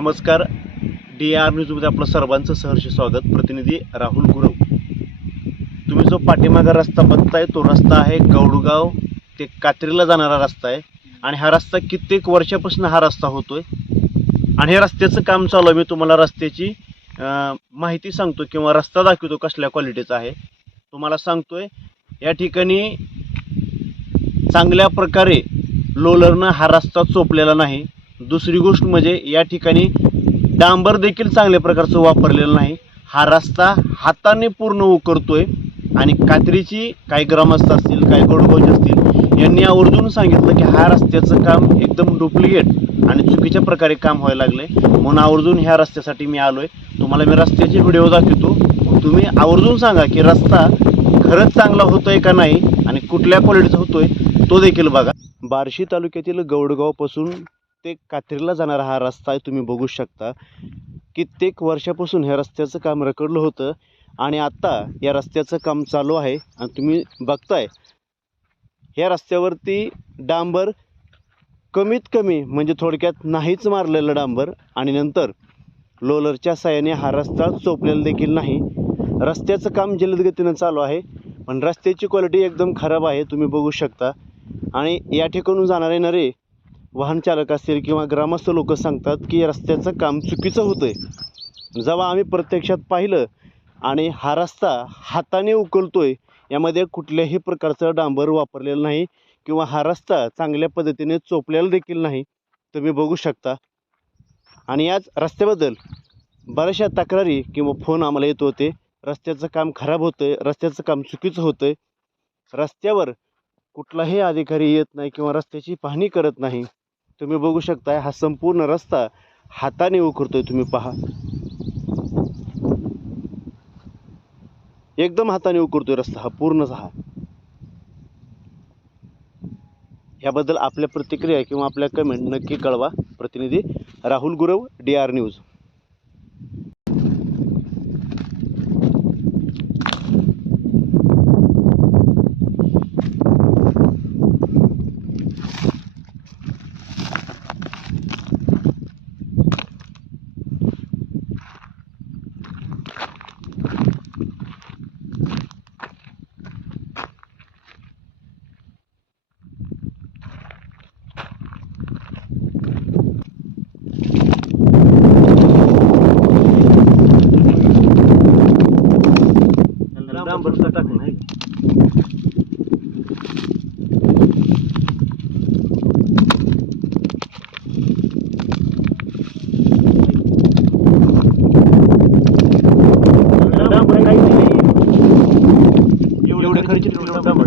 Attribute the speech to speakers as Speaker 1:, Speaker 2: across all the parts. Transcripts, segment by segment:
Speaker 1: नमस्कार. D R न्यूजमध्ये आपलं सर्वांचं सहर्ष स्वागत. प्रतिनिधी राहुल गुरव. तुम्ही जो पाठीमागा रस्ता बघताय तो रस्ता आहे गौडगाव ते कात्रीला जाणारा रस्ता आहे. आणि हा रस्ता कित्येक वर्षापासून हा रस्ता होतोय. आणि या रस्त्याचं काम चालू आहे. मी तुम्हाला रस्त्याची माहिती सांगतो किंवा रस्ता दाखवतो कसल्या क्वालिटीचा आहे. तुम्हाला सांगतोय या ठिकाणी चांगल्या प्रकारे लोलरनं हा रस्ता चोपलेला नाही. दुसरी गोष्ट म्हणजे या ठिकाणी डांबर देखील चांगल्या प्रकारचं वापरलेलं नाही. हा रस्ता हाताने पूर्ण उकरतोय आणि कात्रीची काही ग्रामस्थ असतील काही गोडगावचे असतील यांनी आवर्जून सांगितलं की हा रस्त्याचं काम एकदम डुप्लिकेट आणि चुकीच्या प्रकारे काम व्हायला लागलंय. म्हणून आवर्जून ह्या रस्त्यासाठी मी आलोय. तुम्हाला मी रस्त्याचे व्हिडिओ दाखवतो. तुम्ही आवर्जून सांगा की रस्ता खरंच चांगला होतोय का नाही आणि कुठल्या क्वालिटीचा होतोय तो देखील बघा. बार्शी तालुक्यातील गौडगावपासून ते कात्रीला जाणारा हा रस्ता आहे तुम्ही बघू शकता. कित्येक वर्षापासून ह्या रस्त्याचं काम रखडलं होतं आणि आत्ता या रस्त्याचं काम चालू आहे आणि तुम्ही बघताय. ह्या रस्त्यावरती डांबर कमीत कमी म्हणजे थोडक्यात नाहीच मारलेलं डांबर आणि नंतर लोलरच्या साह्याने हा रस्ता चोपलेला देखील नाही. रस्त्याचं काम जलद गतीनं चालू आहे पण रस्त्याची क्वालिटी एकदम खराब आहे तुम्ही बघू शकता. आणि या ठिकाणून जाणारे नरे वाहनचालक असतील किंवा ग्रामस्थ लोक सांगतात की रस्त्याचं काम चुकीचं होतं आहे जेव्हा आम्ही प्रत्यक्षात पाहिलं आणि हा रस्ता हाताने उकलतो आहे यामध्ये कुठल्याही प्रकारचं डांबर वापरलेलं नाही किंवा हा रस्ता चांगल्या पद्धतीने चोपलेला देखील नाही तुम्ही बघू शकता. आणि याच रस्त्याबद्दल बऱ्याचशा तक्रारी किंवा फोन आम्हाला येत होते. रस्त्याचं काम खराब होतं आहे रस्त्याचं काम चुकीचं होतं आहे रस्त्यावर कुठलाही अधिकारी येत नाही किंवा रस्त्याची पाहणी करत नाही. तुम्ही बघू शकताय हा संपूर्ण रस्ता हाताने उकरतोय तुम्ही पहा. एकदम हाताने उकरतोय रस्ता हा पूर्णच हा. याबद्दल आपल्या प्रतिक्रिया किंवा आपल्या कमेंट नक्की कळवा. प्रतिनिधी Rahul Gurav D R news डांबर टाकून नाही एवढे खर्च एवढं डांबर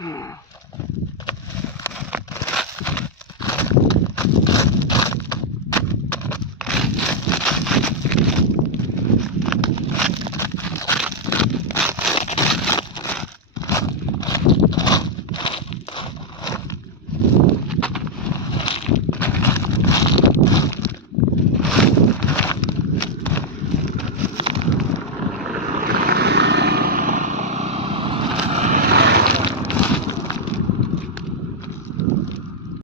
Speaker 1: うん